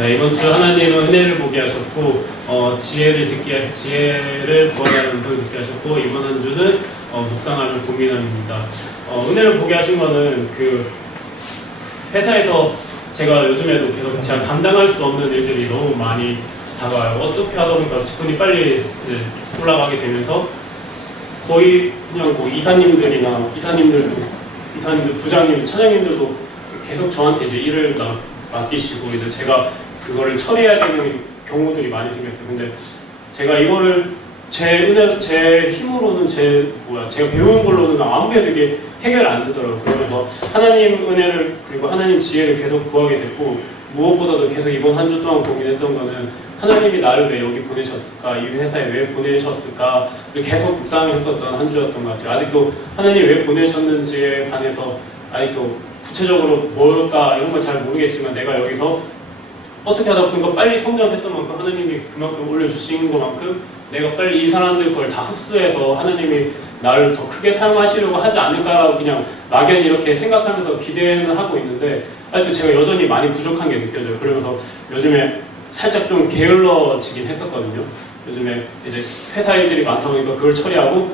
네, 이번 주 하나님은 은혜를 보게 하셨고 지혜를 구하라는 걸 듣게 하셨고 이번 한 주는 묵상하는 고민함입니다. 은혜를 보게 하신 거는 그 회사에서 제가 요즘에도 계속 제가 감당할 수 없는 일들이 너무 많이 다가와요. 어떻게 하다 보니까 직군이 빨리 이제 올라가게 되면서 거의 그냥 뭐 이사님들, 부장님, 차장님들도 계속 저한테 이제 일을 맡기시고 이제 제가 그거를 처리해야 되는 경우들이 많이 생겼어요. 근데 제가 이거를 제 힘으로는 제가 배운 걸로는 아무리 해도 이게 해결 안 되더라고요. 그러면서 하나님 은혜를 그리고 하나님 지혜를 계속 구하게 됐고 무엇보다도 계속 이번 한 주 동안 고민했던 거는 하나님이 나를 왜 여기 보내셨을까? 이 회사에 왜 보내셨을까? 계속 묵상했었던 한 주였던 것 같아요. 아직도 하나님 왜 보내셨는지에 관해서 아직도 구체적으로 뭘까 이런 걸 잘 모르겠지만 내가 여기서 어떻게 하다 보니까 빨리 성장했던 만큼 하나님이 그만큼 올려주신 것만큼 내가 빨리 이 사람들 걸 다 흡수해서 하나님이 나를 더 크게 사용하시려고 하지 않을까라고 그냥 막연히 이렇게 생각하면서 기대는 하고 있는데 아직도 제가 여전히 많이 부족한 게 느껴져요. 그러면서 요즘에 살짝 좀 게을러지긴 했었거든요. 요즘에 이제 회사 일들이 많다 보니까 그걸 처리하고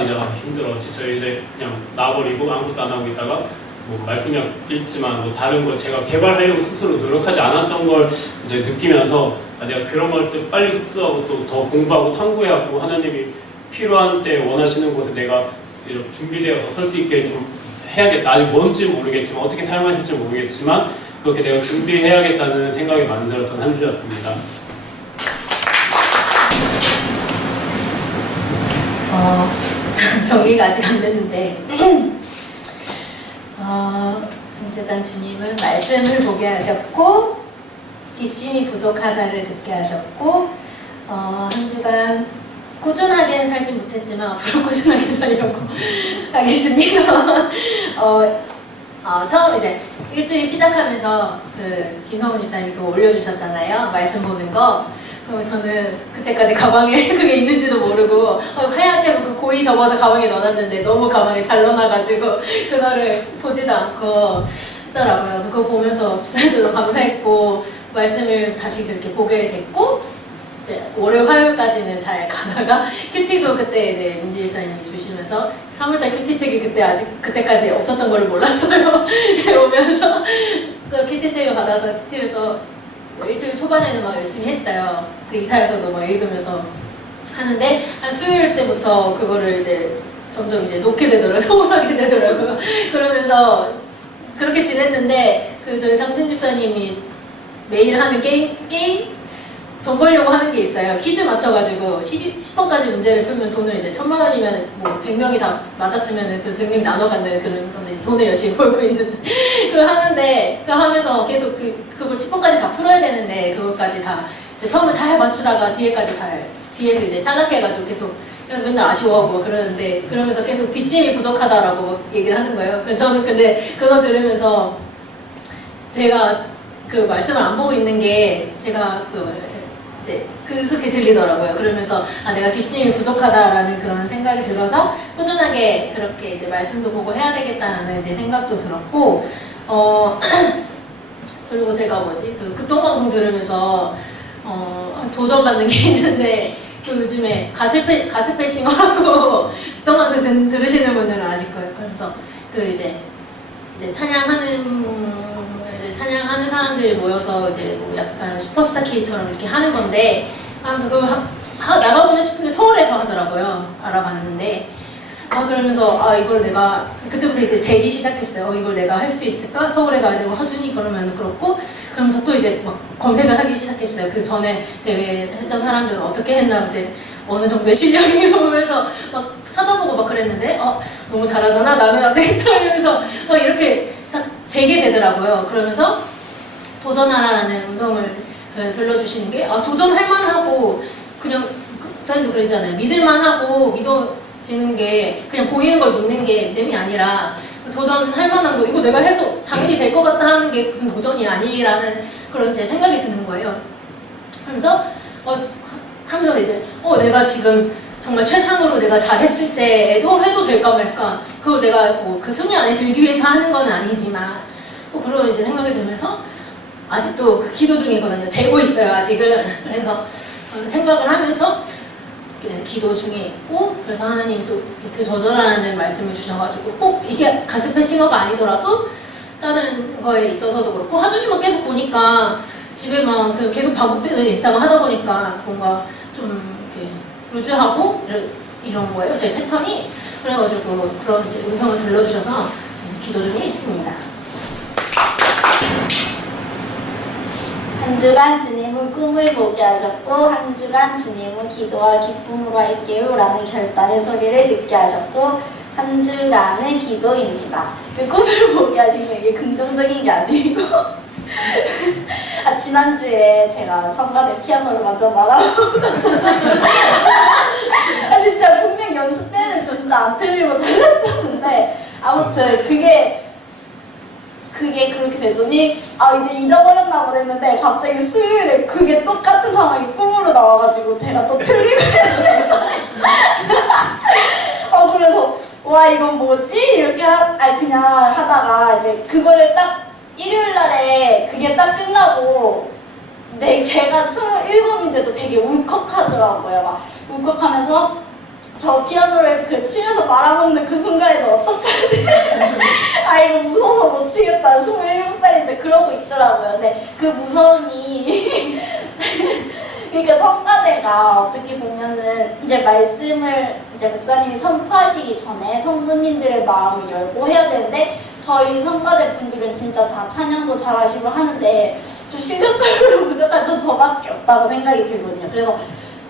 이제 힘들어 진짜 이제 그냥 놔버리고 아무것도 안 하고 있다가 뭐 말씀력 읽지만 뭐 다른 거 제가 개발하려고 스스로 노력하지 않았던 걸 이제 느끼면서 내가 그런 걸 또 빨리 흡수하고 또 더 공부하고 탐구해하고 하나님이 필요한 때 원하시는 곳에 내가 이렇게 준비되어서 설 수 있게 좀 해야겠다. 아직 뭔지 모르겠지만 어떻게 사용하실지 모르겠지만 그렇게 내가 준비해야겠다는 생각이 많이 들었던 한 주였습니다. 정리가 아직 안 됐는데 한 주간 주님은 말씀을 보게 하셨고 뒷심이 부족하다를 듣게 하셨고 한 주간 꾸준하게 살지 못했지만 앞으로 꾸준하게 살려고 하겠습니다. 처음 이제 일주일 시작하면서 그 김성훈 유사님이 그거 올려주셨잖아요. 말씀 보는 거. 그럼 저는 그때까지 가방에 그게 있는지도 모르고 해야지 하고 그 고이 접어서 가방에 넣어놨는데 너무 가방에 잘 넣어놔가지고 그거를 보지도 않고 했더라고요. 그거 보면서 주사님도 감사했고 말씀을 다시 그렇게 보게 됐고 이제 월요일 화요일까지는 잘 가다가 큐티도 그때 이제 문지 유사님이 주시면서 3월달 큐티 책이 그때까지 없었던 걸 몰랐어요. 오면서 또 큐티 책을 받아서 큐티를 또 일주일 초반에는 막 열심히 했어요. 그 이사에서도 막 읽으면서 하는데 한 수요일 때부터 그거를 이제 점점 이제 놓게 되더라고요. 소홀하게 되더라고요. 그러면서 그렇게 지냈는데 그 저희 장진 집사님이 매일 하는 게임 돈 벌려고 하는 게 있어요. 퀴즈 맞춰가지고 10번까지 문제를 풀면 돈을 이제 1000만원이면 뭐 100명이 다 맞았으면 그 100명이 나눠 갖는 그런 건데 돈을 열심히 벌고 있는데 그걸 하는데 그거 하면서 계속 그걸 10번까지 다 풀어야 되는데 그것까지 다 이제 처음에 잘 맞추다가 뒤에서 이제 탈락해가지고 계속 그래서 맨날 아쉬워하고 그러는데 그러면서 계속 뒷심이 부족하다라고 얘기를 하는 거예요. 저는 근데 그거 들으면서 제가 그 말씀을 안 보고 있는 게 제가 이제 그렇게 들리더라고요. 그러면서 내가 뒷심이 부족하다라는 그런 생각이 들어서 꾸준하게 그렇게 이제 말씀도 보고 해야 되겠다라는 이제 생각도 들었고 그리고 제가 그 극동방송 들으면서 도전받는 게 있는데 그 요즘에 가스페싱어라고 극동방송 들으시는 분들은 아실 거예요. 그래서 그 이제 찬양하는 사람들이 모여서 이제 뭐 약간 슈퍼스타 K처럼 이렇게 하는 건데 하면서 그걸 나가보고 싶은데 서울에서 하더라고요. 알아봤는데 그러면서 이걸 내가 그때부터 이제 재기 시작했어요. 이걸 내가 할 수 있을까? 서울에 가야 되고 하준이 그러면 그렇고 그러면서 또 이제 막 검색을 하기 시작했어요. 그 전에 대회 했던 사람들은 어떻게 했나 이제 어느 정도의 실력이 보면서 막 찾아보고 막 그랬는데 너무 잘하잖아 나는 안 되겠다 이러면서 이렇게 딱 재게 되더라고요. 그러면서 도전하라는 음성을 들려주시는 게 도전할 만하고 그냥 사람도 그러잖아요. 믿을만하고 믿어지는 게 그냥 보이는 걸 믿는 게 믿음이 아니라 도전할 만한 거 이거 내가 해서 당연히 될 것 같다 하는 게 무슨 도전이 아니라는 그런 제 생각이 드는 거예요. 하면서 이제 내가 지금 정말 최상으로 내가 잘했을 때에도 해도 될까 말까 그걸 내가 그 순위 안에 들기 위해서 하는 건 아니지만 그런 이제 생각이 들면서 아직도 그 기도 중이거든요. 재고 있어요, 아직은. 그래서 생각을 하면서 기도 중에 있고, 그래서 하나님이 또 비트 조절하는 말씀을 주셔가지고 꼭 이게 가스펠 싱어가 아니더라도 다른 거에 있어서도 그렇고, 하주님은 계속 보니까 집에만 계속 반복되는 일상을 하다 보니까 뭔가 좀 이렇게 루즈하고 이런 거예요, 제 패턴이. 그래가지고 그런 이제 음성을 들려주셔서 지금 기도 중에 있습니다. 한 주간 주님은 꿈을 보게 하셨고 한 주간 주님은 기도와 기쁨으로 할게요 라는 결단의 소리를 듣게 하셨고 한 주간의 기도입니다. 그 꿈을 보게 하신 게 이게 긍정적인 게 아니고 지난주에 제가 성가대 피아노를 먼저 말하고 근데 진짜 분명 연습 때는 진짜 안 틀리고 잘했었는데 아무튼 그게 그렇게 되더니 이제 잊어버렸나 보다 했는데 갑자기 수요일에 그게 똑같은 상황이 꿈으로 나와가지고 제가 또 틀리고 그래서 와 이건 뭐지? 이렇게 그냥 하다가 이제 그거를 딱 일요일날에 그게 딱 끝나고 제가 27인데도 되게 울컥하더라고요. 막 울컥하면서 저 피아노를 치면서 말아먹는 그 순간에도 어떡하지? 이거 무서워서 못 치겠다. 27살인데 그러고 있더라고요. 근데 그 무서움이 그러니까 성가대가 어떻게 보면은 이제 말씀을 이제 목사님이 선포하시기 전에 성도님들의 마음을 열고 해야 되는데 저희 성가대 분들은 진짜 다 찬양도 잘하시고 하는데 좀 실력적으로 부족한 전 저밖에 없다고 생각이 들거든요. 그래서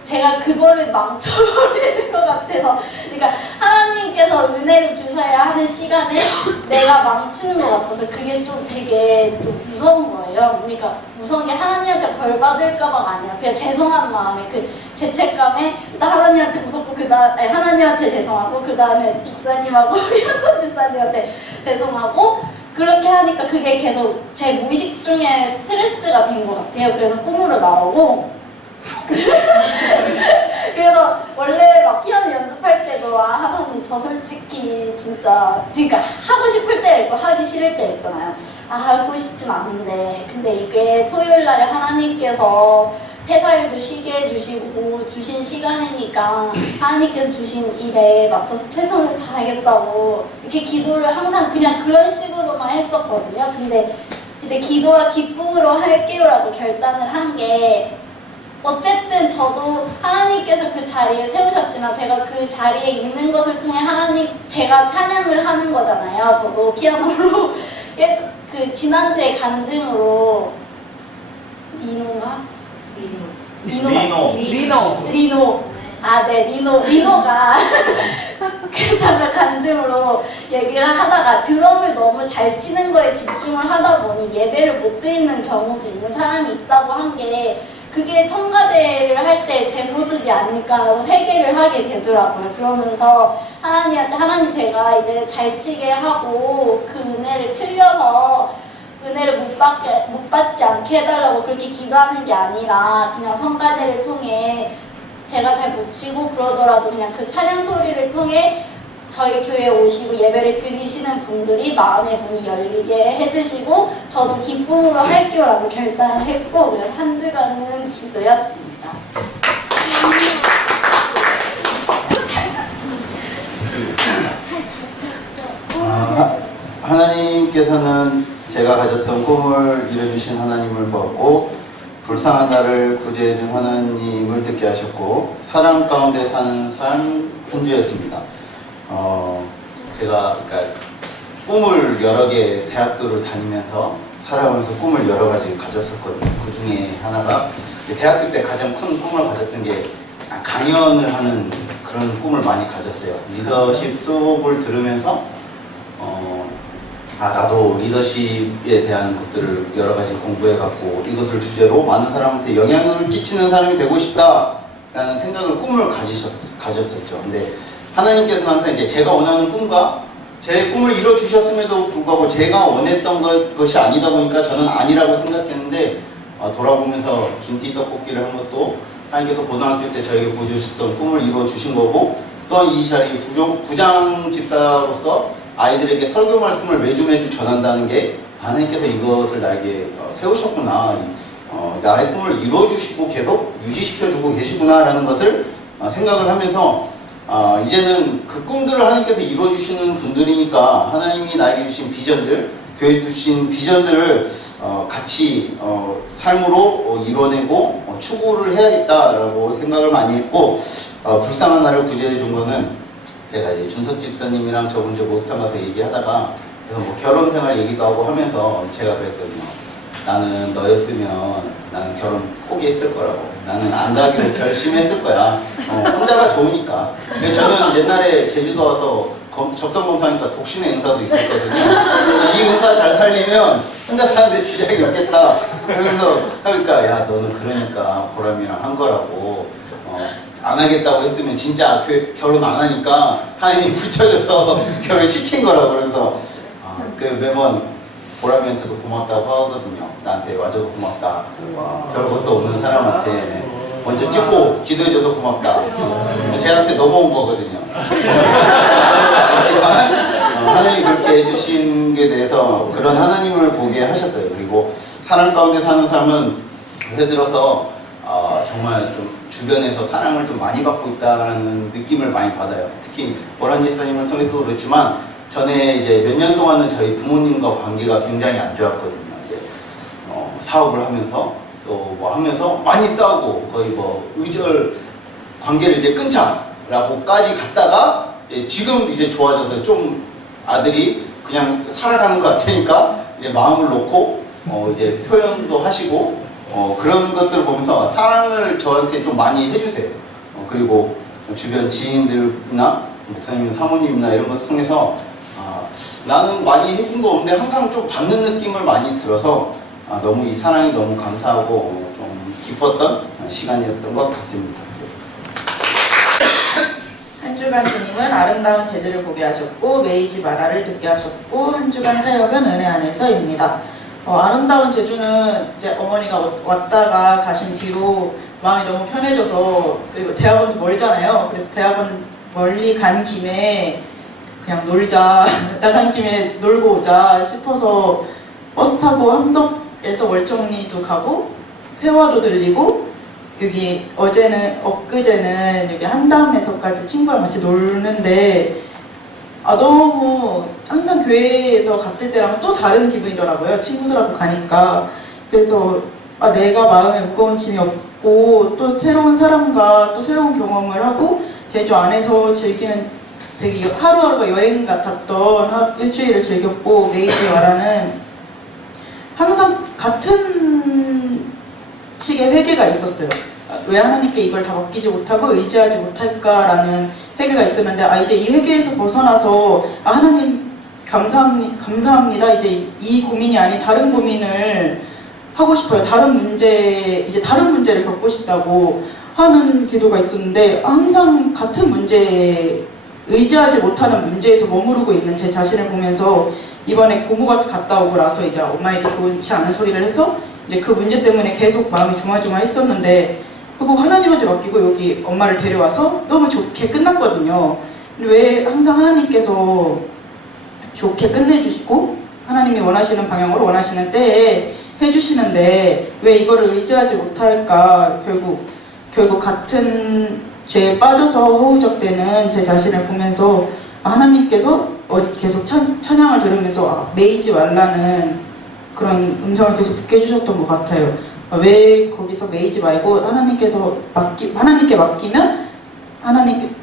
제가 그거를 망쳐버리는 것 같아서 그러니까 하나님께서 은혜를 주셔야 하는 시간에 내가 망치는 것 같아서 그게 좀 되게 좀 무서운 거예요. 그러니까 무서운 게 하나님한테 벌 받을까봐가 아니라 그냥 죄송한 마음에 그 죄책감에 일단 하나님한테 무섭고 하나님한테 죄송하고 그 다음에 목사님하고 현선 집사님한테 죄송하고 그렇게 하니까 그게 계속 제 무의식 중에 스트레스가 된 것 같아요. 그래서 꿈으로 나오고 그래서 원래 막 피아노 연습할 때도 하나님 저 솔직히 진짜 그러니까 하고 싶을 때 있고 하기 싫을 때 있잖아요. 하고 싶진 않은데 근데 이게 토요일날에 하나님께서 회사일도 쉬게 해주시고 주신 시간이니까 하나님께서 주신 일에 맞춰서 최선을 다하겠다고 이렇게 기도를 항상 그냥 그런 식으로만 했었거든요. 근데 이제 기도와 기쁨으로 할게요라고 결단을 한 게 어쨌든 저도 하나님께서 그 자리에 세우셨지만 제가 그 자리에 있는 것을 통해 제가 찬양을 하는 거잖아요. 저도 피아노로 그 지난주에 간증으로 리노가 리노가 그 다음에 간증으로 얘기를 하다가 드럼을 너무 잘 치는 거에 집중을 하다 보니 예배를 못 드리는 경우도 있는 사람이 있다고 한 게 그게 성가대를 할 때 제 모습이 아닐까 회개를 하게 되더라고요. 그러면서 하나님한테 하나님 제가 이제 잘 치게 하고 그 은혜를 틀려서 은혜를 못 받지 않게 해달라고 그렇게 기도하는 게 아니라 그냥 성가대를 통해 제가 잘 못 치고 그러더라도 그냥 그 찬양 소리를 통해 저희 교회에 오시고 예배를 드리시는 분들이 마음의 문이 열리게 해주시고 저도 기쁨으로 할게요라고 결단을 했고 한 주간은 기도였습니다. 하나님께서는 제가 가졌던 꿈을 이뤄주신 하나님을 보았고 불쌍한 나를 구제해준 하나님을 듣게 하셨고 사랑 가운데 사는 삶 한 주였습니다. 제가 그러니까 꿈을 여러 개 대학교를 다니면서 살아가면서 꿈을 여러 가지 가졌었거든요. 그 중에 하나가 대학교 때 가장 큰 꿈을 가졌던 게 강연을 하는 그런 꿈을 많이 가졌어요. 리더십 수업을 들으면서 나도 리더십에 대한 것들을 여러 가지 공부해갖고 이것을 주제로 많은 사람한테 영향을 끼치는 사람이 되고 싶다라는 생각을 꿈을 가졌었죠. 근데 하나님께서는 항상 이제 제가 원하는 꿈과 제 꿈을 이뤄주셨음에도 불구하고 제가 원했던 것이 아니다 보니까 저는 아니라고 생각했는데 돌아보면서 김치 떡볶이를 한 것도 하나님께서 고등학교 때 저에게 보여주셨던 꿈을 이뤄주신 거고 또한 이 자리 부장 집사로서 아이들에게 설교 말씀을 매주 전한다는 게 하나님께서 이것을 나에게 세우셨구나. 나의 꿈을 이루어주시고 계속 유지시켜주고 계시구나라는 것을 생각을 하면서 이제는 그 꿈들을 하나님께서 이루어주시는 분들이니까 하나님이 나에게 주신 비전들, 교회 주신 비전들을 같이 삶으로 이뤄내고 추구를 해야겠다라고 생각을 많이 했고, 불쌍한 나를 구제해 준 거는 제가 이제 준석 집사님이랑 저번 주에 목욕탕 가서 얘기하다가 그래서 뭐 결혼 생활 얘기도 하고 하면서 제가 그랬거든요. 나는 너였으면 나는 결혼 포기했을 거라고. 나는 안 가기로 결심했을 거야. 혼자가 좋으니까. 근데 저는 옛날에 제주도 와서 접선검사니까 독신의 은사도 있었거든요. 이 은사 잘 살리면 혼자 사는데 지장이 없겠다. 그러면서 하니까 야 너는 그러니까 보람이랑 한 거라고. 안 하겠다고 했으면 진짜 결혼 안 하니까 하나님이 붙여줘서 결혼시킨 거라고. 그래서 그 매번 보람이한테도 고맙다고 하거든요. 나한테 와줘서 고맙다. 별것도 없는 사람한테 먼저 찍고 기도해줘서 고맙다. 쟤한테 넘어온 거거든요. 하나님이 그렇게 해주신 게 대해서 그런 하나님을 보게 하셨어요. 그리고 사랑 가운데 사는 삶은 요새 들어서 정말 좀 주변에서 사랑을 좀 많이 받고 있다는 느낌을 많이 받아요. 특히 보란 지사님을 통해서도 그렇지만 전에 이제 몇 년 동안은 저희 부모님과 관계가 굉장히 안 좋았거든요. 이제 사업을 하면서 또 뭐 하면서 많이 싸우고 거의 뭐 의절 관계를 이제 끊자라고까지 갔다가 지금 이제 좋아져서 좀 아들이 그냥 살아가는 것 같으니까 이제 마음을 놓고 이제 표현도 하시고 그런 것들을 보면서 사랑을 저한테 좀 많이 해주세요. 그리고 주변 지인들이나 목사님, 사모님이나 이런 것을 통해서 나는 많이 해준 거 없는데 항상 좀 받는 느낌을 많이 들어서 너무 이 사랑이 너무 감사하고 좀 기뻤던 시간이었던 것 같습니다. 한 주간 주님은 아름다운 제주를 보게 하셨고 메이지 마라를 듣게 하셨고 한 주간 사역은 은혜 안에서입니다. 아름다운 제주는 이제 어머니가 왔다가 가신 뒤로 마음이 너무 편해져서, 그리고 대학원도 멀잖아요. 그래서 대학원 멀리 간 김에 그냥 놀자, 나간 김에 놀고 오자 싶어서 버스 타고 함덕에서 월정리도 가고 세화도 들리고, 여기 엊그제는 여기 한담에서까지 친구랑 같이 놀는데 너무 항상 교회에서 갔을 때랑 또 다른 기분이더라고요. 친구들하고 가니까. 그래서 내가 마음에 무거운 짐이 없고 또 새로운 사람과 또 새로운 경험을 하고 제주 안에서 즐기는 되게 하루하루가 여행 같았던 일주일을 즐겼고, 메이지 와라는 항상 같은 식의 회개가 있었어요. 왜 하나님께 이걸 다 맡기지 못하고 의지하지 못할까라는 회개가 있었는데, 이제 이 회개에서 벗어나서 하나님 감사합니다. 이제 이 고민이 아닌 다른 고민을 하고 싶어요. 다른 문제를 겪고 싶다고 하는 기도가 있었는데, 항상 같은 문제, 의지하지 못하는 문제에서 머무르고 있는 제 자신을 보면서 이번에 고모가 갔다 오고 나서 이제 엄마에게 좋지 않은 소리를 해서 이제 그 문제 때문에 계속 마음이 조마조마했었는데, 그리고 하나님한테 맡기고 여기 엄마를 데려와서 너무 좋게 끝났거든요. 근데 왜 항상 하나님께서 좋게 끝내주시고 하나님이 원하시는 방향으로 원하시는 때에 해주시는데 왜 이거를 의지하지 못할까? 결국 같은 죄에 빠져서 허우적대는 제 자신을 보면서 하나님께서 계속 찬양을 들으면서 메이지 말라는 그런 음성을 계속 듣게 해주셨던 것 같아요. 왜 거기서 메이지 말고 하나님께 맡기면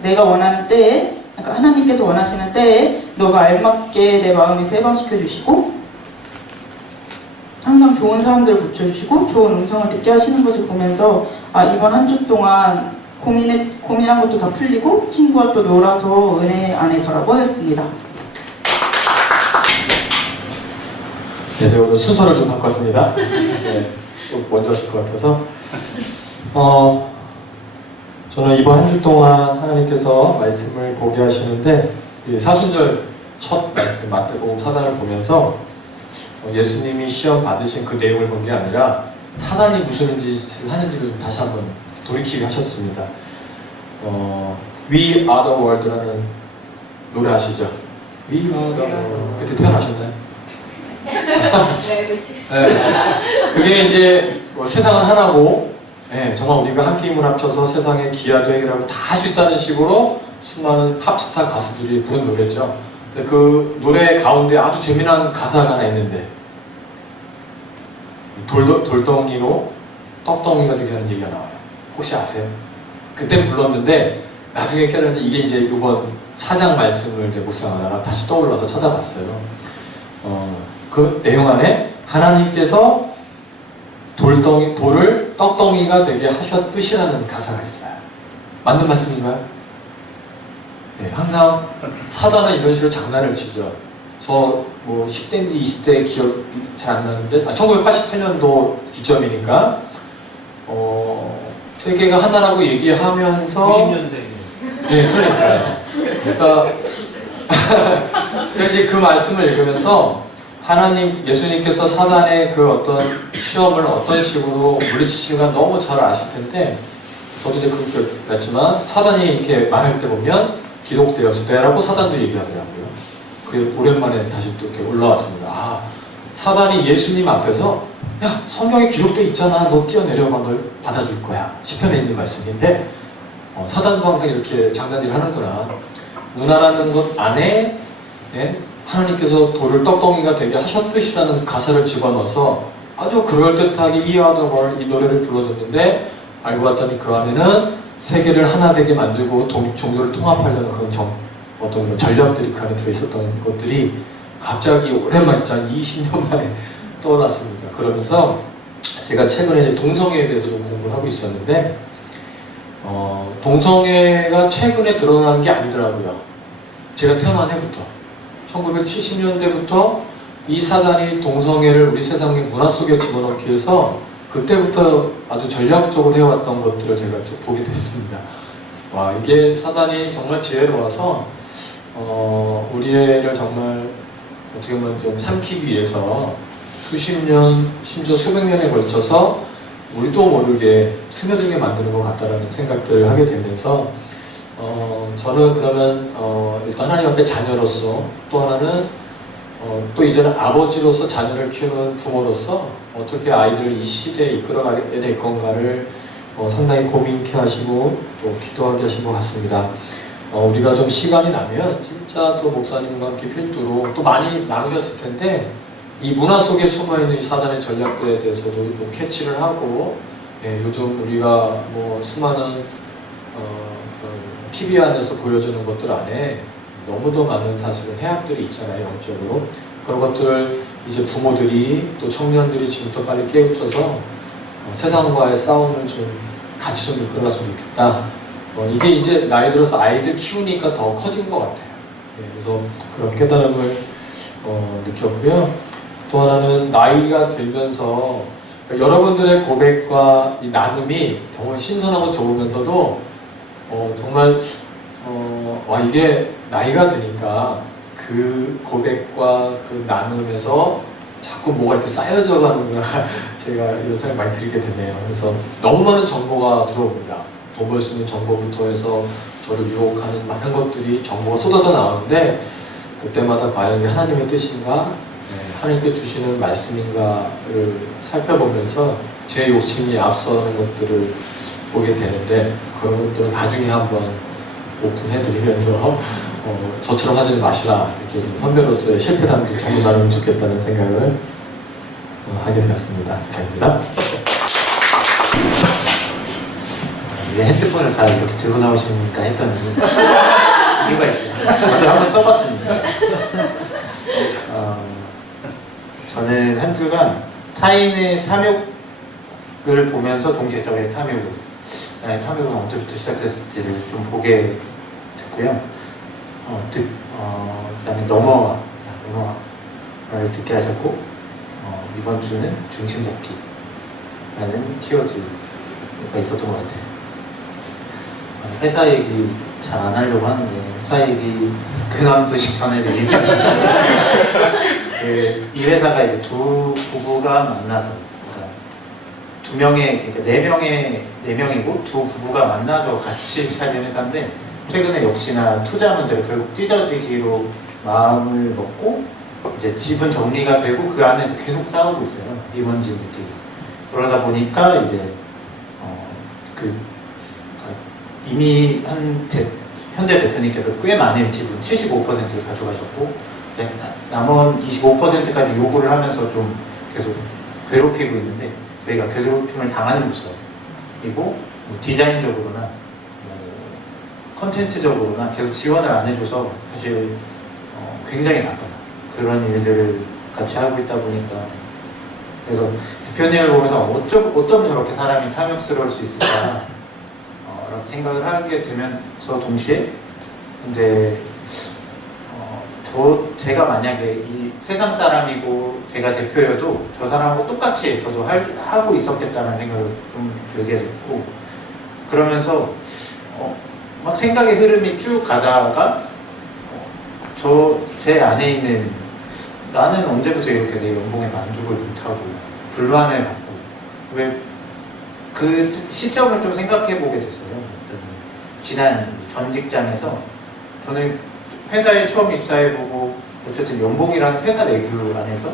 내가 원하는 때에, 그러니까 하나님께서 원하시는 때에 너가 알맞게 내 마음에 세방시켜 주시고 항상 좋은 사람들을 붙여주시고 좋은 음성을 듣게 하시는 것을 보면서 이번 한 주 동안 고민한 것도 다 풀리고 친구와 또 놀아서 은혜 안에서라고 하였습니다. 네, 제가 오늘 순서를 좀 바꿨습니다. 네, 또 먼저 하실 것 같아서. 저는 이번 한 주 동안 하나님께서 말씀을 보게 하시는데, 사순절 첫 말씀 마태복음 4장을 보면서 예수님이 시험 받으신 그 내용을 본 게 아니라 사단이 무슨 짓을 하는지를 다시 한번 돌이키게 하셨습니다. We Are The World라는 노래 아시죠? We Are The World. 그때 태어나셨나요? 네, 그렇지. 네. 그게 이제 뭐 세상은 하나고, 네, 정말 우리가 함께 힘을 합쳐서 세상의 기아도 해결하고 다 할 수 있다는 식으로 수많은 팝스타 가수들이 부른 노래죠. 근데 그 노래 가운데 아주 재미난 가사가 하나 있는데, 돌덩이로 떡덩이가 되게 하는 얘기가 나와요. 혹시 아세요? 그때 불렀는데 나중에 깨달았는데 이게 이제 이번 4장 말씀을 이제 묵상하다가 다시 떠올라서 찾아봤어요. 그 내용 안에 하나님께서 돌을 떡덩이가 되게 하셨듯이라는 가사가 있어요. 맞는 말씀인가요? 네, 항상 사단은 이런 식으로 장난을 치죠. 저 뭐 10대인지 20대 기억이 잘 안 나는데 1988년도 기점이니까 세계가 하나라고 얘기하면서 90년생. 네, 그러니까요. 그러니까 제가 이제 그 말씀을 읽으면서 하나님, 예수님께서 사단의 그 어떤 시험을 어떤 식으로 물리치시는가 너무 잘 아실 텐데 저도 이제 그 기억 났지만 사단이 이렇게 말할 때 보면 기록되었을 때라고 사단도 얘기하더라고요. 그게 오랜만에 다시 또 이렇게 올라왔습니다. 아, 사단이 예수님 앞에서 야, 성경에 기록돼 있잖아. 너 뛰어내려가 널 받아줄 거야. 시편에 있는 말씀인데 사단도 항상 이렇게 장난질을 하는구나. 문화라는 것 안에 하나님께서 돌을 떡덩이가 되게 하셨듯이라는 가사를 집어넣어서 아주 그럴듯하게 이 노래를 불러줬는데 알고 봤더니 그 안에는 세계를 하나 되게 만들고 종교를 통합하려는 그런 어떤 전략들이 그 안에 들어있었던 것들이 갑자기 오랜만에 진짜 20년 만에 떠났습니다. 그러면서 제가 최근에 이제 동성애에 대해서 좀 공부를 하고 있었는데 동성애가 최근에 드러난 게 아니더라고요. 제가 태어난 해부터 1970년대부터 이 사단이 동성애를 우리 세상의 문화 속에 집어넣기 위해서 그때부터 아주 전략적으로 해왔던 것들을 제가 쭉 보게 됐습니다. 와, 이게 사단이 정말 지혜로워서 우리 애를 정말 어떻게 보면 좀 삼키기 위해서 수십 년, 심지어 수백 년에 걸쳐서 우리도 모르게 스며들게 만드는 것 같다라는 생각들을 하게 되면서 저는 그러면 일단 하나님 앞에 자녀로서 또 하나는 또 이제는 아버지로서 자녀를 키우는 부모로서 어떻게 아이들을 이 시대에 이끌어가게 될 건가를 상당히 고민케 하시고 또 기도하게 하신 것 같습니다. 우리가 좀 시간이 나면 진짜 또 목사님과 함께 필두로 또 많이 나누셨을 텐데 이 문화 속에 숨어있는 이 사단의 전략들에 대해서도 좀 캐치를 하고 요즘 우리가 뭐 수많은 TV 안에서 보여주는 것들 안에 너무도 많은 사실은 해악들이 있잖아요, 영적으로. 그런 것들을 이제 부모들이 또 청년들이 지금부터 빨리 깨우쳐서 세상과의 싸움을 좀 같이 좀 이끌어갔으면 좋겠다. 이게 이제 나이 들어서 아이들 키우니까 더 커진 것 같아요. 그래서 그런 깨달음을 느꼈고요. 또 하나는 나이가 들면서 여러분들의 고백과 이 나눔이 정말 신선하고 좋으면서도 정말 와, 이게 나이가 드니까 그 고백과 그 나눔에서 자꾸 뭐가 이렇게 쌓여져 가는구나 제가 이런 생각 많이 들게 되네요. 그래서 너무 많은 정보가 들어옵니다. 돈 벌 수 있는 정보부터 해서 저를 유혹하는 많은 것들이 정보가 쏟아져 나오는데 그때마다 과연 이게 하나님의 뜻인가? 하나님께 주시는 말씀인가를 살펴보면서 제 욕심이 앞서는 것들을 보게 되는데 그런 것들은 나중에 한번 오픈해드리면서 저처럼 하지 마시라 이렇게 선배로서의 실패담도 경험 나누면 좋겠다는 생각을 하게 되었습니다. 감사합니다. 왜 핸드폰을 다 이렇게 들고 나오시니까 했더니 이유가 있고요. 먼저 한번 써봤습니다. 저는 한 주간 타인의 탐욕을 보면서 동시에 저의 나의 탐욕은 언제부터 시작됐을지를 좀 보게 됐고요. 그다음에 넘어와를 듣게 하셨고 이번 주는 중심 잡기라는 키워드가 있었던 것 같아요. 회사 얘기 잘 안 하려고 하는데 회사 얘기 근황 소식 전해드리면 이 회사가 이제 두 부부가 만나서 그러니까 네 명이고 두 부부가 만나서 같이 살는 회사인데 최근에 역시나 투자 문제로 결국 찢어지기로 마음을 먹고 이제 집은 정리가 되고 그 안에서 계속 싸우고 있어요. 임원진들끼리. 그러다 보니까 이제 이미 현재 대표님께서 꽤 많은 지분 75%를 가져가셨고 이제 남은 25%까지 요구를 하면서 좀 계속 괴롭히고 있는데 저희가 괴롭힘을 당하는 부서이고 뭐 디자인적으로나 컨텐츠적으로나 계속 지원을 안 해줘서 사실 굉장히 나쁜 그런 일들을 같이 하고 있다 보니까 그래서 대표님을 보면서 어쩜 저렇게 사람이 탐욕스러울 수 있을까 라고 생각을 하게 되면서 동시에 근데 제가 만약에 이 세상 사람이고 제가 대표여도 저 사람하고 똑같이 저도 하고 있었겠다는 생각을 좀 들게 됐고 그러면서 막 생각의 흐름이 쭉 가다가 제 안에 있는 나는 언제부터 이렇게 내 연봉에 만족을 못하고 불만을 갖고 왜 그 시점을 좀 생각해 보게 됐어요. 지난 전 직장에서 저는 회사에 처음 입사해보고 어쨌든 연봉이라는 회사 내부 안에서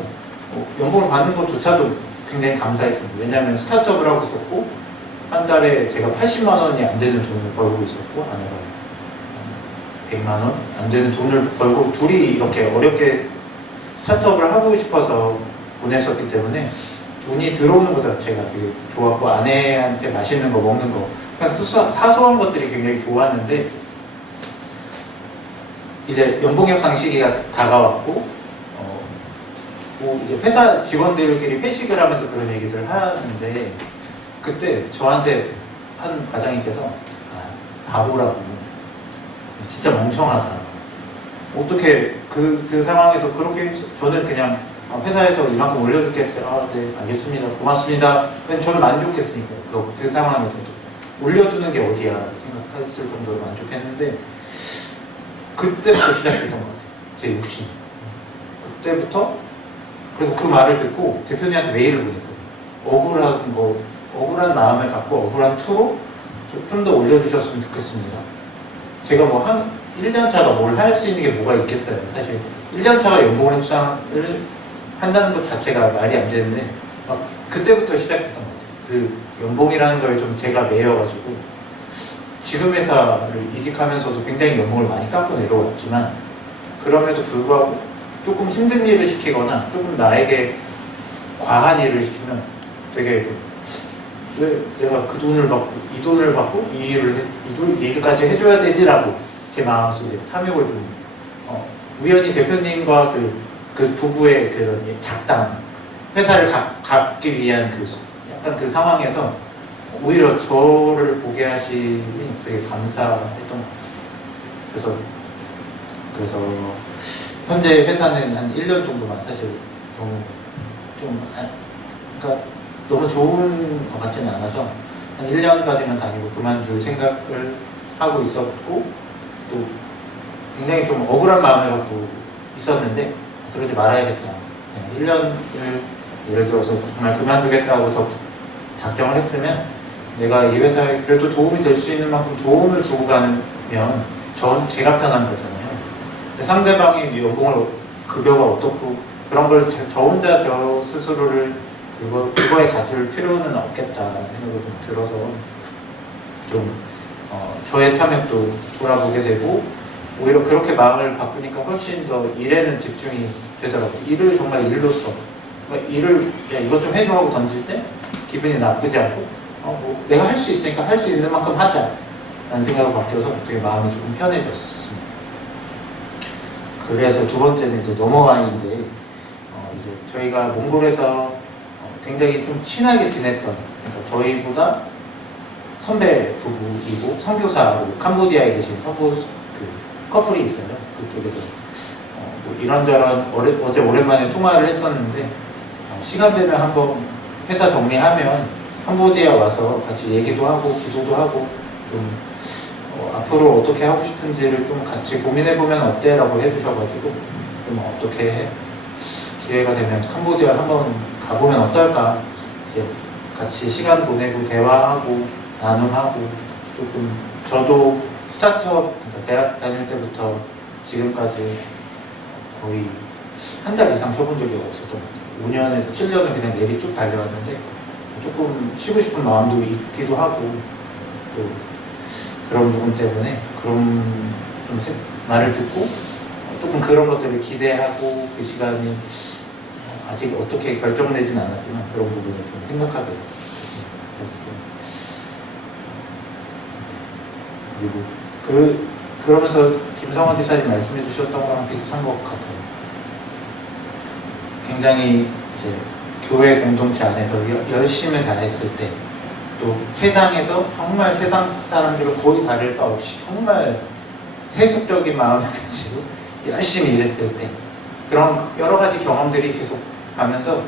연봉을 받는 것조차도 굉장히 감사했습니다. 왜냐하면 스타트업을 하고 있었고 한 달에 제가 80만 원이 안 되는 돈을 벌고 있었고 아내가 100만 원 안 되는 돈을 벌고 둘이 이렇게 어렵게 스타트업을 하고 싶어서 보냈었기 때문에 돈이 들어오는 것 자체가 되게 좋았고 아내한테 맛있는 거 먹는 거 그냥 사소한 것들이 굉장히 좋았는데 이제 연봉 협상시기가 다가왔고 뭐 이제 회사 직원들끼리 회식을 하면서 그런 얘기를 하는데 그때 저한테 한 과장님께서 바보라고 진짜 멍청하다 어떻게 그 상황에서 그렇게 저는 그냥 회사에서 이만큼 올려줄게 했어요. 네 알겠습니다 고맙습니다. 저는 만족했으니까 그 상황에서도 올려주는 게 어디야 생각했을 정도로 만족했는데 그때부터 시작했던 것 같아요. 제 욕심. 그때부터 그래서 그 말을 듣고 대표님한테 메일을 보냈거든요. 억울한 마음을 갖고 억울한 투로 좀 더 올려주셨으면 좋겠습니다. 제가 뭐 한 1년 차가 뭘 할 수 있는 게 뭐가 있겠어요. 사실 1년 차가 연봉 협상을 한다는 것 자체가 말이 안 되는데 막 그때부터 시작했던 것 같아요. 그 연봉이라는 걸 좀 제가 매여가지고 지금 회사를 이직하면서도 굉장히 연봉을 많이 깎고 내려왔지만 그럼에도 불구하고 조금 힘든 일을 시키거나 조금 나에게 과한 일을 시키면 되게 왜 내가 그 돈을 받고 이 돈을 받고 이 일까지 해줘야 되지라고 제 마음속에 탐욕을 좀 우연히 대표님과 그 부부의 그런 작당 회사를 갖기 위한 약간 그 상황에서 오히려 저를 보게 하시니 되게 감사했던 것 같아요. 그래서 현재 회사는 한 1년 정도만 사실 그러니까 너무 좋은 것 같지는 않아서 한 1년까지만 다니고 그만둘 생각을 하고 있었고 또 굉장히 좀 억울한 마음을 갖고 있었는데 그러지 말아야겠다. 1년을 예를 들어서 정말 그만두겠다고 작정을 했으면 내가 이 회사에 그래도 도움이 될 수 있는 만큼 도움을 주고 가면 제가 편한 거잖아요. 근데 상대방이 연봉을 급여가 어떻고 그런 걸 저 혼자 저 스스로를 그거에 가줄 필요는 없겠다라는 생각이 좀 들어서 좀 저의 탐욕도 돌아보게 되고 오히려 그렇게 마음을 바꾸니까 훨씬 더 일에는 집중이 되더라고요. 일을 정말 일로서 그러니까 일을 이것 좀 해줘 하고 던질 때 기분이 나쁘지 않고 뭐 내가 할 수 있으니까 할 수 있는 만큼 하자 라는 생각으로 바뀌어서 되게 마음이 조금 편해졌습니다. 그래서 두 번째는 이제 넘어와인데 이제 저희가 몽골에서 굉장히 좀 친하게 지냈던 그러니까 저희보다 선배 부부이고 선교사로 캄보디아에 계신 커플이 있어요. 그쪽에서 뭐 이런저런 어제 오랜만에 통화를 했었는데 시간 되면 한번 회사 정리하면 캄보디아 와서 같이 얘기도 하고 기도도 하고 좀 앞으로 어떻게 하고 싶은지를 좀 같이 고민해보면 어때? 라고 해주셔가지고 좀 어떻게 기회가 되면 캄보디아 한번 가보면 어떨까 같이 시간 보내고 대화하고 나눔하고 조금 저도 스타트업 그러니까 대학 다닐 때부터 지금까지 거의 한 달 이상 쉬어본 적이 없었던 것 같아요. 5년에서 7년을 그냥 내리 쭉 달려왔는데 조금 쉬고 싶은 마음도 있기도 하고 또 그런 부분 때문에 그런 말을 듣고 조금 그런 것들을 기대하고 그 시간이 아직 어떻게 결정되진 않았지만 그런 부분을 좀 생각하게 됐습니다. 그리고 그러면서 김성원 지사님 말씀해 주셨던 거랑 비슷한 것 같아요. 굉장히 이제 교회 공동체 안에서 열심히 다했을 때 또 세상에서 정말 세상 사람들과 거의 다를 바 없이 정말 세속적인 마음을 가지고 열심히 일했을 때 그런 여러 가지 경험들이 계속 가면서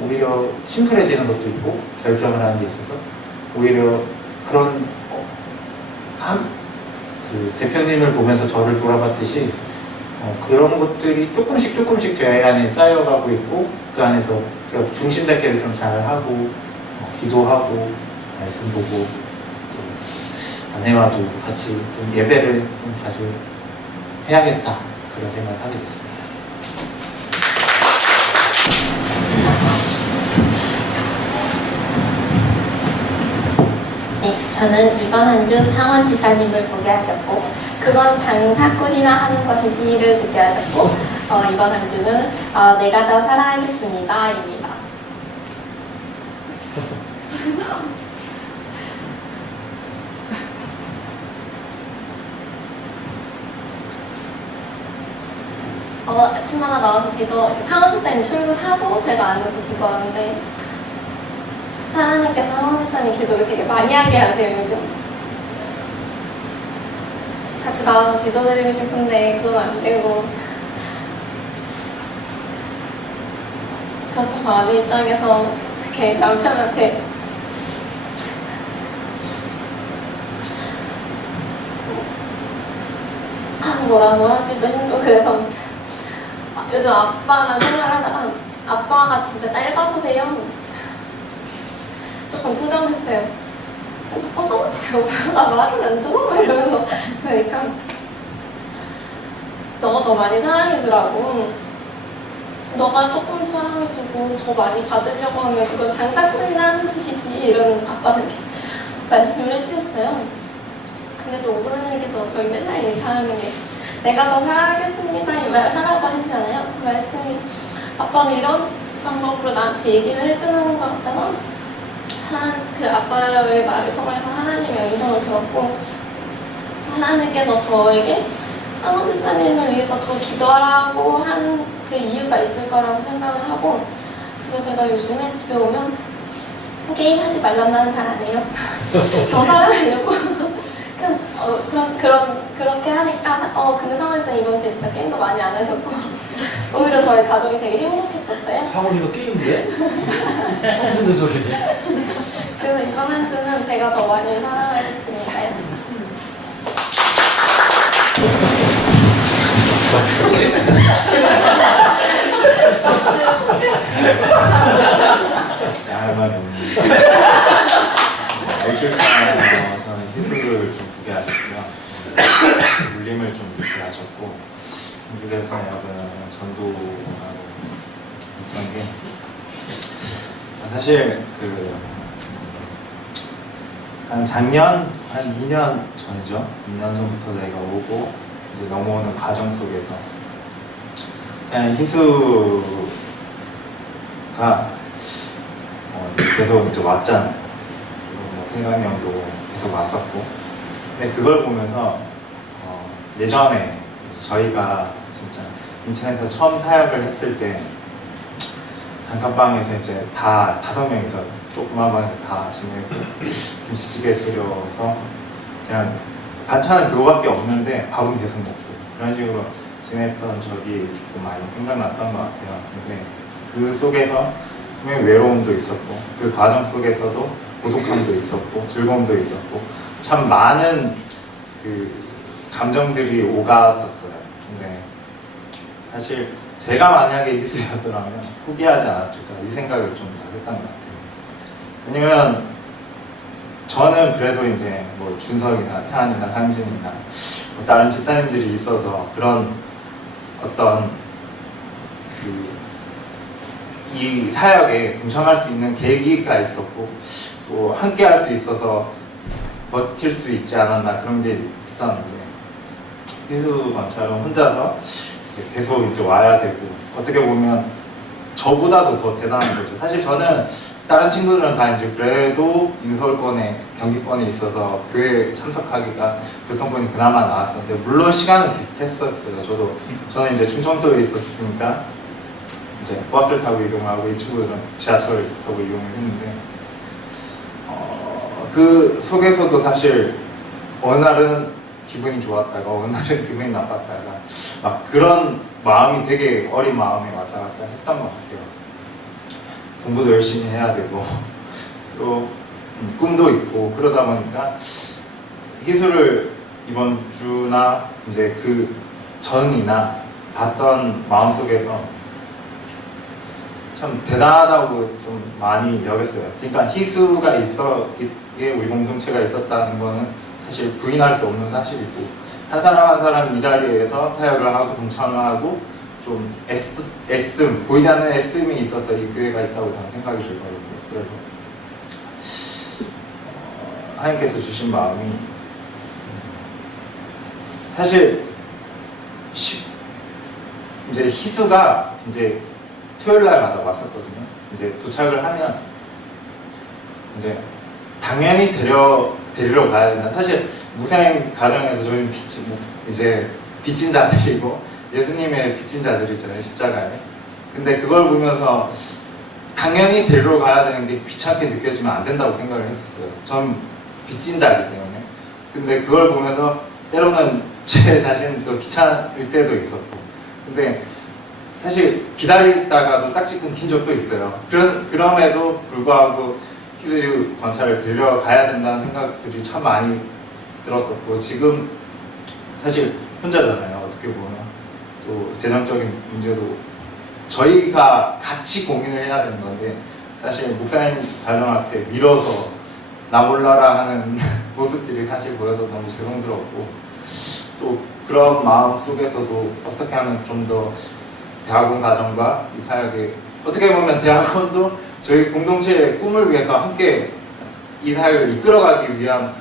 오히려 심플해지는 것도 있고 결정을 하는 데 있어서 오히려 그런 그 대표님을 보면서 저를 돌아봤듯이 그런 것들이 조금씩 제 안에 쌓여가고 있고 그 안에서 중심 잡기를 좀 잘하고 기도하고 말씀 보고 또 아내와도 같이 좀 예배를 좀 자주 해야겠다 그런 생각을 하게 됐습니다. 네, 저는 이번 한 주 상원 지사님을 보게 하셨고 그건 장사꾼이나 하는 것이지를 듣게 하셨고 이번 한 주는 내가 더 사랑하겠습니다 입니다. 아침마다 나와서 기도 상원 지사님 출근하고 제가 앉아서 기도하는데 하나님께서 상원 지사님 기도를 되게 많이 하게 하세요 요즘. 같이 나와서 기도드리고 싶은데 그건 안 되고 그렇다고 아내 입장에서 이렇게 남편한테 뭐라고 하기도 힘들고 그래서 요즘 아빠랑 생각하다가 아빠가 진짜 딸 바보세요. 조금 투정했어요. 오빠가 말을 안 들어? 이러면서 그러니까 너가 더 많이 사랑해주라고 너가 조금 사랑해주고 더 많이 받으려고 하면 그거 장사꾼이나 하는 짓이지 이러는 아빠가 이렇게 말씀을 해주셨어요. 근데 또 오더님께서 저희 맨날 인사하는 게 내가 더 사랑하겠습니다 이 말 하라고 하시잖아요. 그 말씀이 아빠는 이런 방법으로 나한테 얘기를 해주는 것 같아서 그 아빠의 말을 통해서 하나님의 음성을 들었고 하나님께서 저에게 상원 지사님을 위해서 더 기도하라고 한 그 이유가 있을 거라고 생각을 하고 그래서 제가 요즘에 집에 오면 게임하지 말란 말은 잘 안 해요. 더 사랑하려고 그렇게 하니까 근데 상원 지사님 이번 주에 진짜 게임도 많이 안 하셨고 오히려 저희 가족이 되게 행복했었어요. 상훈이가 게임인데? 처음 듣는 소리네. 그래서 이번 한 주는 제가 더 많이 사랑하겠습니다. 할 말이 없는데 일주일 동안 저는 희수를 좀 보게 하셨고요. 울림을 좀 보게 하셨고 미국에서 전도하고 그런 게 사실 한 작년 한 2년 전이죠. 2년 전부터 저희가 오고 이제 넘어오는 과정 속에서 그냥 희수가 계속 이제 왔잖아요. 태관이 형도 계속 왔었고 근데 그걸 보면서 예전에 저희가 진짜 인천에서 처음 사역을 했을 때 단칸방에서 이제 다 5명이서 조그만 방에서 다 지내고 김치찌개 끓여서 그냥 반찬은 그거밖에 없는데 밥은 계속 먹고 그런 식으로 지냈던 적이 조금 많이 생각났던 것 같아요. 근데 그 속에서 분명히 외로움도 있었고 그 과정 속에서도 고독함도 있었고 즐거움도 있었고 참 많은 그 감정들이 오갔었어요. 근데 사실 제가 만약에 희수였더라면 포기하지 않았을까 이 생각을 좀 다 했던 것 같아요. 왜냐면 저는 그래도 이제 뭐 준석이나 태안이나 상진이나 뭐 다른 집사님들이 있어서 그런 어떤 이 사역에 동참할 수 있는 계기가 있었고 또 함께 할 수 있어서 버틸 수 있지 않았나 그런 게 있었는데 희수 관찰은 혼자서 이제 계속 이제 와야 되고 어떻게 보면 저보다도 더 대단한 거죠. 사실 저는 다른 친구들은 다 이제 그래도 인서울권에 경기권에 있어서 교회 참석하기가 교통권이 그나마 나왔었는데 물론 시간은 비슷했었어요. 저는 이제 충청도에 있었으니까 이제 버스를 타고 이동하고 이 친구들은 지하철을 타고 이동을 했는데 그 속에서도 사실 어느 날은 기분이 좋았다가 어느 날은 기분이 나빴다가 막 그런 마음이 되게 어린 마음이 왔다 갔다 했던 것 같아요. 공부도 열심히 해야 되고 또 꿈도 있고 그러다 보니까 희수를 이번 주나 이제 그 전이나 봤던 마음속에서 참 대단하다고 좀 많이 여겼어요. 그러니까 희수가 있었기에 우리 공동체가 있었다는 거는 사실 부인할 수 없는 사실이고 한 사람 한 사람 이 자리에서 사역을 하고 동참을 하고 좀 애씀, 보이지 않는 애씀이 있어서 이 교회가 있다고 저는 생각이 들거든요. 그래서 하나님께서 주신 마음이 사실 이제 희수가 이제 토요일 날마다 왔었거든요. 이제 도착을 하면 이제 당연히 데리러 가야 된다. 사실 목사님 가정에서 저희는 이제 빚진 자들이고 예수님의 빚진 자들이잖아요, 십자가에. 근데 그걸 보면서 당연히 데리러 가야 되는 게 귀찮게 느껴지면 안 된다고 생각을 했었어요. 전 빚진 자이기 때문에. 근데 그걸 보면서 때로는 제 자신도 귀찮을 때도 있었고. 근데 사실 기다리다가도 딱지 끊긴 적도 있어요. 그럼에도 불구하고 희수 관찰을 데려가야 된다는 생각들이 참 많이 들었었고 지금 사실 혼자잖아요. 어떻게 보면 또 재정적인 문제도 저희가 같이 고민을 해야 되는 건데 사실 목사님 가정한테 밀어서 나 몰라라 하는 모습들이 사실 보여서 너무 죄송스럽고 또 그런 마음 속에서도 어떻게 하면 좀 더 대학원 가정과 이 사역에 어떻게 보면 대학원도 저희 공동체의 꿈을 위해서 함께 이 사역을 이끌어가기 위한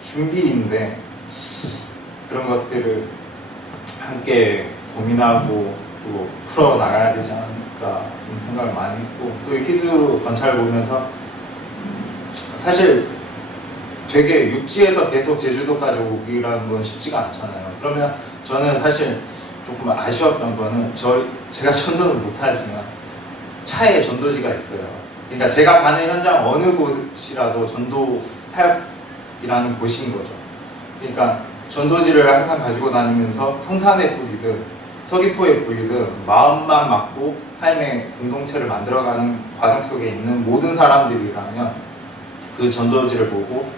준비인데 그런 것들을 함께 고민하고 또 풀어나가야 되지 않을까 생각을 많이 했고 또 이 희수 관찰을 보면서 사실 되게 육지에서 계속 제주도까지 오기라는 건 쉽지가 않잖아요. 그러면 저는 사실 조금 아쉬웠던 거는 제가 전도는 못하지만 차에 전도지가 있어요. 그러니까 제가 가는 현장 어느 곳이라도 전도 사역이라는 곳인 거죠. 그러니까 전도지를 항상 가지고 다니면서 성산에 뿌리든 서귀포에 뿌리든 마음만 맞고 하나님의 공동체를 만들어가는 과정 속에 있는 모든 사람들이라면 그 전도지를 보고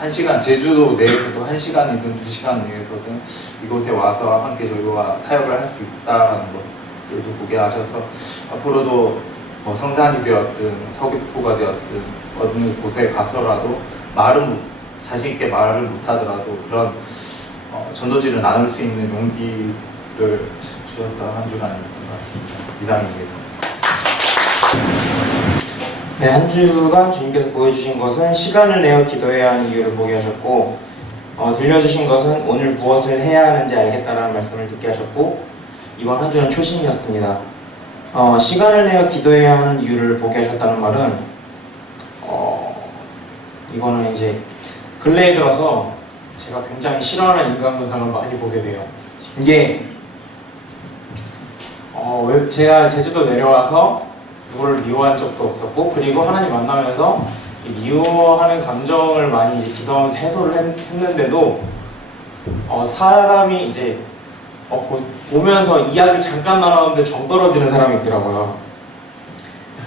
1시간, 제주도 내에서도 1시간이든 2시간 내에서든 이곳에 와서 함께 저희와 사역을 할 수 있다는 것들도 보게 하셔서 앞으로도 뭐 성산이 되었든 서귀포가 되었든 어느 곳에 가서라도 자신 있게 말을 못하더라도 그런 전도지를 나눌 수 있는 용기를 주었던 한 주간이었던 것 같습니다. 이상입니다. 네, 한 주간 주님께서 보여주신 것은 시간을 내어 기도해야 하는 이유를 보게 하셨고 들려주신 것은 오늘 무엇을 해야 하는지 알겠다라는 말씀을 듣게 하셨고 이번 한 주는 초심이었습니다. 시간을 내어 기도해야 하는 이유를 보게 하셨다는 말은 이거는 이제 근래에 들어서 제가 굉장히 싫어하는 인간군상을 많이 보게 돼요. 이게 제가 제주도 내려와서 누구를 미워한 적도 없었고 그리고 하나님 만나면서 미워하는 감정을 많이 이제 기도하면서 해소를 했는데도 사람이 이제 보면서 이야기를 잠깐 나눴는데 정 떨어지는 사람이 있더라고요.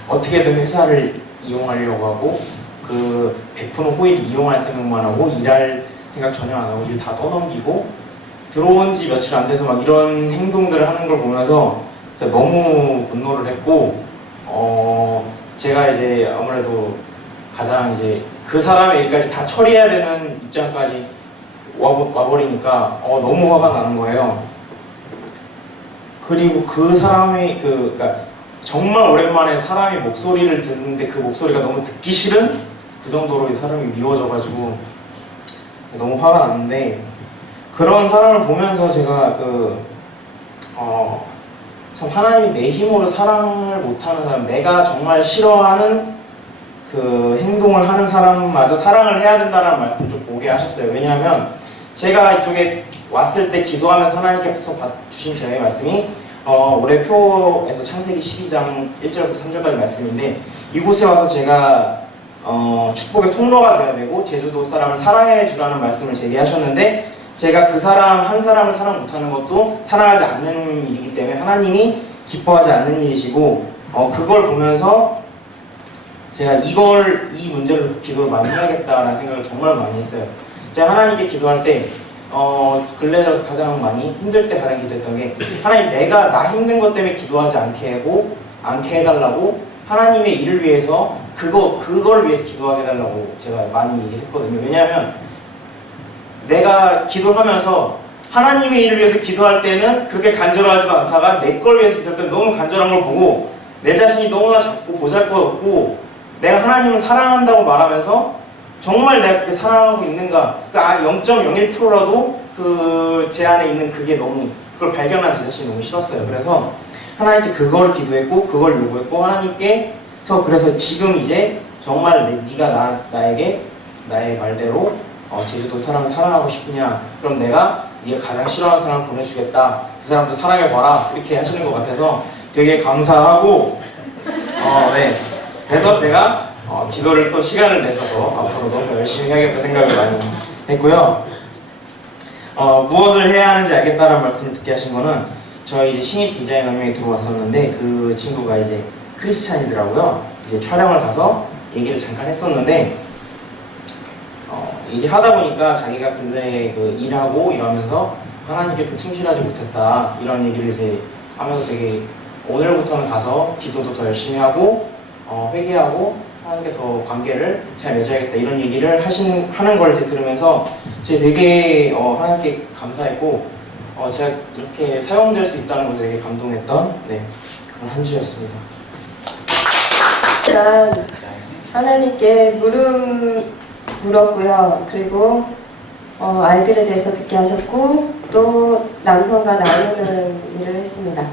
어떻게든 회사를 이용하려고 하고 그 베푸는 호의를 이용할 생각만 하고 일할 생각 전혀 안 하고 일 다 떠넘기고 들어온 지 며칠 안 돼서 막 이런 행동들을 하는 걸 보면서 너무 분노를 했고 제가 이제 아무래도 가장 이제 그 사람의 일까지 다 처리해야 되는 입장까지 와버리니까 너무 화가 나는 거예요. 그리고 그 사람의 그러니까 정말 오랜만에 사람의 목소리를 듣는데 그 목소리가 너무 듣기 싫은 그 정도로 이 사람이 미워져가지고 너무 화가 났는데 그런 사람을 보면서 제가 참 하나님이 내 힘으로 사랑을 못하는 사람, 내가 정말 싫어하는 그 행동을 하는 사람마저 사랑을 해야 된다는 말씀 좀 보게 하셨어요. 왜냐하면 제가 이쪽에 왔을 때 기도하면서 하나님께서 주신 제의 말씀이 올해 표에서 창세기 12장 1절부터 3절까지 말씀인데 이곳에 와서 제가 축복의 통로가 되어야 되고 제주도 사람을 사랑해 주라는 말씀을 제게 하셨는데 제가 그 사람 한 사람을 사랑 못하는 것도 사랑하지 않는 일이기 때문에 하나님이 기뻐하지 않는 일이시고 그걸 보면서 제가 이 문제를 기도를 많이 해야겠다라는 생각을 정말 많이 했어요. 제가 하나님께 기도할 때 근래 들어서 가장 많이 힘들 때 가장 기도했던 게 하나님 내가 나 힘든 것 때문에 기도하지 않게 해달라고 하나님의 일을 위해서 그걸 위해서 기도하게 해달라고 제가 많이 얘기했거든요. 왜냐하면 내가 기도를 하면서 하나님의 일을 위해서 기도할 때는 그렇게 간절하지도 않다가 내 걸 위해서 기도할 때는 너무 간절한 걸 보고 내 자신이 너무나 작고 보잘것없고 내가 하나님을 사랑한다고 말하면서 정말 내가 그렇게 사랑하고 있는가 0.01%라도 제 안에 있는 그게 너무 그걸 발견한 제 자신이 너무 싫었어요. 그래서 하나님께 그걸 기도했고 그걸 요구했고 하나님께서 그래서 지금 이제 정말 네가 나에게 나의 말대로 제주도 사람을 사랑하고 싶으냐? 그럼 내가 네가 가장 싫어하는 사람을 보내주겠다. 그 사람도 사랑해봐라. 이렇게 하시는 것 같아서 되게 감사하고 네. 그래서 제가 기도를 또 시간을 내서도 앞으로도 더 열심히 해야겠다 생각을 많이 했고요. 무엇을 해야 하는지 알겠다라는 말씀을 듣게 하신 거는 저희 이제 신입 디자이너 한 명이 들어왔었는데 그 친구가 이제 크리스찬이더라고요. 이제 촬영을 가서 얘기를 잠깐 했었는데 얘기를 하다 보니까 자기가 근래 일하고 이러면서 하나님께 좀 충실하지 못했다 이런 얘기를 이제 하면서 되게 오늘부터는 가서 기도도 더 열심히 하고 회개하고 하나님께 더 관계를 잘 맺어야겠다 이런 얘기를 하는 걸 이제 들으면서 제가 되게 하나님께 감사했고 제가 이렇게 사용될 수 있다는 것에 되게 감동했던 그런 한 주였습니다. 일단 하나님께 물었고요. 그리고 아이들에 대해서 듣게 하셨고 또 남편과 나누는 일을 했습니다.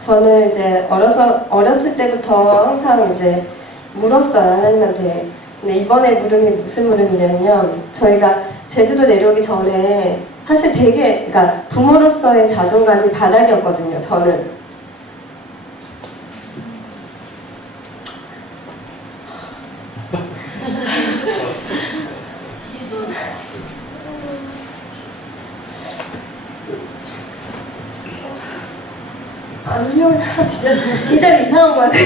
저는 이제 어렸을 때부터 항상 이제 물었어요, 하나님한테. 근데 이번에 물음이 무슨 물음이냐면요. 저희가 제주도 내려오기 전에 사실 되게, 그러니까 부모로서의 자존감이 바닥이었거든요, 저는. 진짜 이 자리 이상한 거 같아요.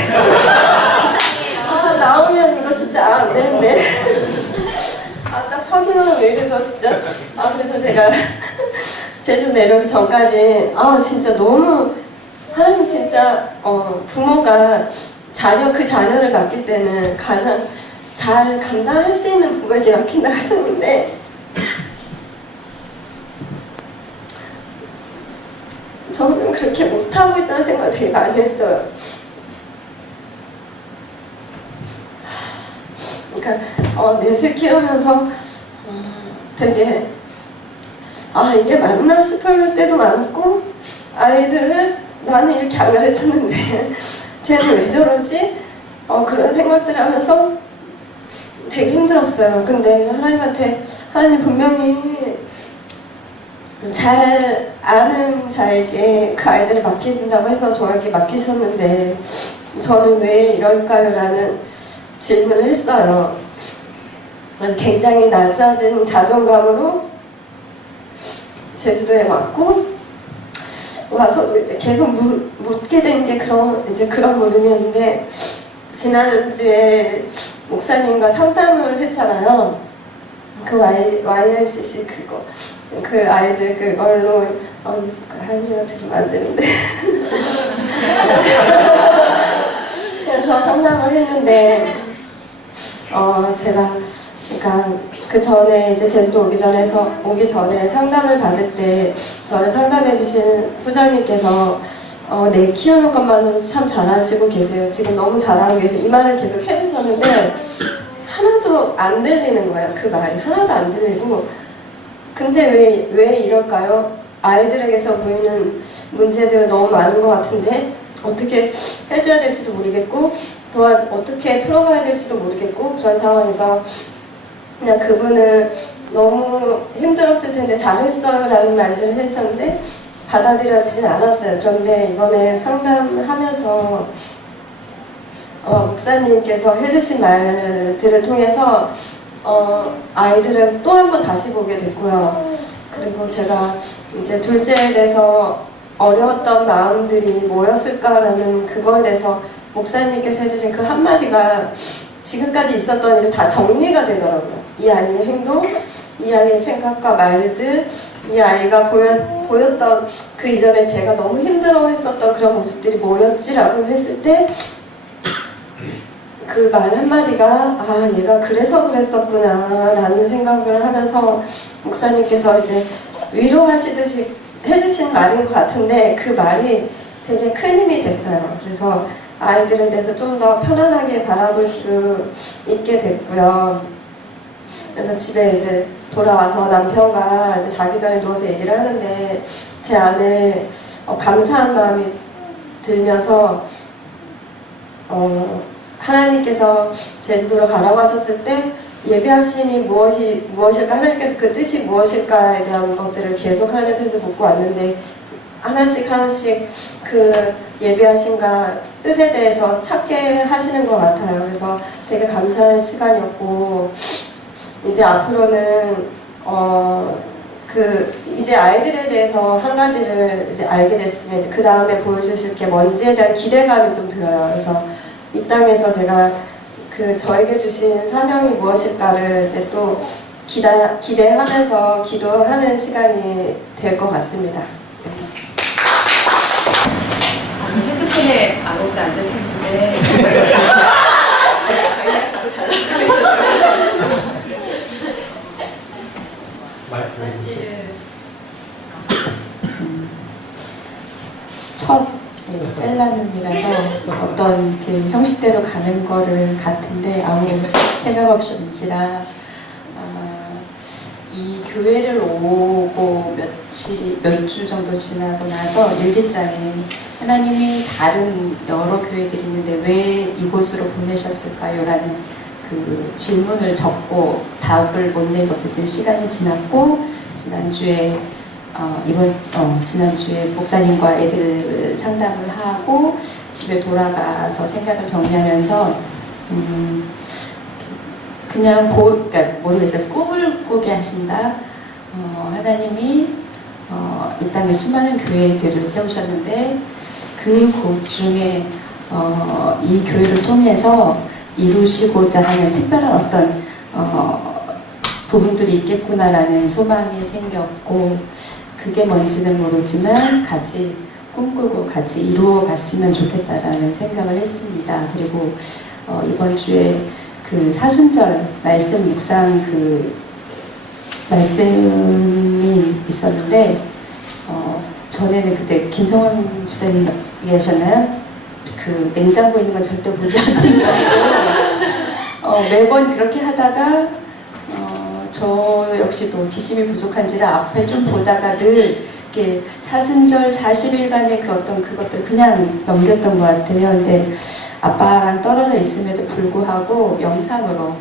나오면 이거 진짜 안 되는데. 딱 서기만 하면 왜 이래서 진짜. 그래서 제가 제주 내려오기 전까지 진짜 너무 하나님 진짜 부모가 그 자녀를 맡길 때는 가장 잘 감당할 수 있는 부모에게 맡긴다 하셨는데 저는 그렇게 못하고 있다는 생각을 되게 많이 했어요. 그러니까 넷을 키우면서 되게 이게 맞나 싶을 때도 많았고 아이들을 나는 이렇게 안 가르쳤는데 쟤는 왜 저러지? 그런 생각들을 하면서 되게 힘들었어요. 근데 하나님 분명히 잘 아는 자에게 그 아이들을 맡긴다고 해서 저에게 맡기셨는데 저는 왜 이럴까요? 라는 질문을 했어요. 굉장히 낮아진 자존감으로 제주도에 와서도 이제 계속 묻게 된 게 그런 물음이었는데 지난주에 목사님과 상담을 했잖아요. 그 YRCC 그 아이들 그걸로 할머니가 들으면 안 되는데 그래서 상담을 했는데 제가 그러니까 그 전에 이제 제주도 오기 전에 상담을 받을 때 저를 상담해 주신 소장님께서 내 키우는 것만으로도 참 잘하시고 계세요. 지금 너무 잘하고 계세요. 이 말을 계속 해주셨는데 하나도 안 들리는 거예요. 그 말이 하나도 안 들리고 근데 왜 이럴까요? 아이들에게서 보이는 문제들은 너무 많은 것 같은데 어떻게 해줘야 될지도 모르겠고 어떻게 풀어가야 될지도 모르겠고 그런 상황에서 그냥 그분을 너무 힘들었을 텐데 잘했어요 라는 말들을 해주셨는데 받아들여지진 않았어요. 그런데 이번에 상담하면서 목사님께서 해주신 말들을 통해서 아이들을 또 한 번 다시 보게 됐고요. 그리고 제가 이제 둘째에 대해서 어려웠던 마음들이 뭐였을까라는 그거에 대해서 목사님께서 해주신 그 한마디가 지금까지 있었던 일을 다 정리가 되더라고요. 이 아이의 행동, 이 아이의 생각과 말들, 이 아이가 보였던 그 이전에 제가 너무 힘들어했었던 그런 모습들이 뭐였지라고 했을 때 그 말 한마디가 아 얘가 그래서 그랬었구나 라는 생각을 하면서 목사님께서 이제 위로하시듯이 해주신 말인 것 같은데 그 말이 되게 큰 힘이 됐어요. 그래서 아이들에 대해서 좀 더 편안하게 바라볼 수 있게 됐고요. 그래서 집에 이제 돌아와서 남편과 이제 자기 전에 누워서 얘기를 하는데 제 안에 감사한 마음이 들면서 하나님께서 제주도로 가라고 하셨을 때 예배하심이 무엇일까? 하나님께서 그 뜻이 무엇일까에 대한 것들을 계속 하나님께서 묻고 왔는데 하나씩 그 예배하심과 뜻에 대해서 찾게 하시는 것 같아요. 그래서 되게 감사한 시간이었고 이제 앞으로는 이제 아이들에 대해서 한 가지를 이제 알게 됐으면 그 다음에 보여주실 게 뭔지에 대한 기대감이 좀 들어요. 그래서 이 땅에서 제가 저에게 주신 사명이 무엇일까를 이제 또 기대하면서 기도하는 시간이 될 것 같습니다. 아니, 핸드폰에 아무것도 안 적혀있는데 저희랑 자꾸 달라고 했었어요. 사실은 첫 셀라눔이라서 어떤 그 형식대로 가는 거를 같은데 아무 생각 없이 온지라 이 교회를 오고 몇 주 정도 지나고 나서 일기장에 하나님이 다른 여러 교회들이 있는데 왜 이곳으로 보내셨을까요? 라는 그 질문을 적고 답을 못 내고 어쨌든 시간이 지났고 지난주에 지난주에 목사님과 애들 상담을 하고 집에 돌아가서 생각을 정리하면서 그냥 그러니까 모르겠어요. 꿈을 꾸게 하신다. 하나님이 이 땅에 수많은 교회들을 세우셨는데 그곳 중에 이 교회를 통해서 이루시고자 하는 특별한 어떤 부분들이 있겠구나라는 소망이 생겼고 그게 뭔지는 모르지만 같이 꿈꾸고 같이 이루어 갔으면 좋겠다라는 생각을 했습니다. 그리고 이번 주에 그 사순절 말씀 묵상 그 말씀이 있었는데 전에는 그때 김성원 집사님 얘기하셨나요? 그 냉장고에 있는 건 절대 보지 않는다고 매번 그렇게 하다가 저 역시도 기심이 부족한지라 앞에 좀 보다가 늘 이렇게 사순절 40일간의 그 어떤 그것들 그냥 넘겼던 것 같아요. 근데 아빠랑 떨어져 있음에도 불구하고 영상으로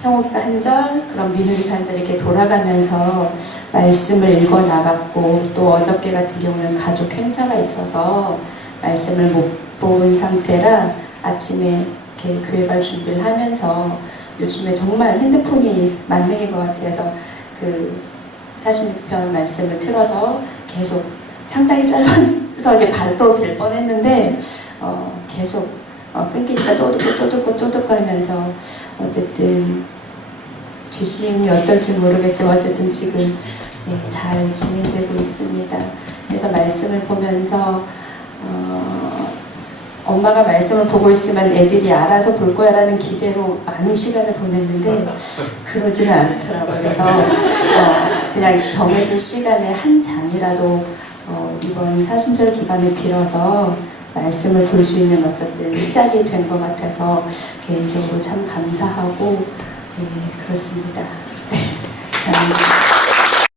형욱이가 한 절, 그럼 민우이가 한 절 이렇게 돌아가면서 말씀을 읽어 나갔고 또 어저께 같은 경우는 가족 행사가 있어서 말씀을 못 본 상태라 아침에 이렇게 교회 갈 준비를 하면서 요즘에 정말 핸드폰이 만능인 것 같아요. 그래서 그 46편 말씀을 틀어서 계속 상당히 짧아서 이렇게 발도 될 뻔했는데 계속 끊기니까 또 듣고 하면서 어쨌든 주심이 어떨지 모르겠지만 어쨌든 지금 잘 진행되고 있습니다. 그래서 말씀을 보면서 엄마가 말씀을 보고 있으면 애들이 알아서 볼 거야라는 기대로 많은 시간을 보냈는데 그러지는 않더라고요. 그래서 그냥 정해진 시간에 한 장이라도 이번 사순절 기간을 빌어서 말씀을 볼 수 있는 어쨌든 시작이 된 것 같아서 개인적으로 참 감사하고 네, 그렇습니다. 네, 감사합니다.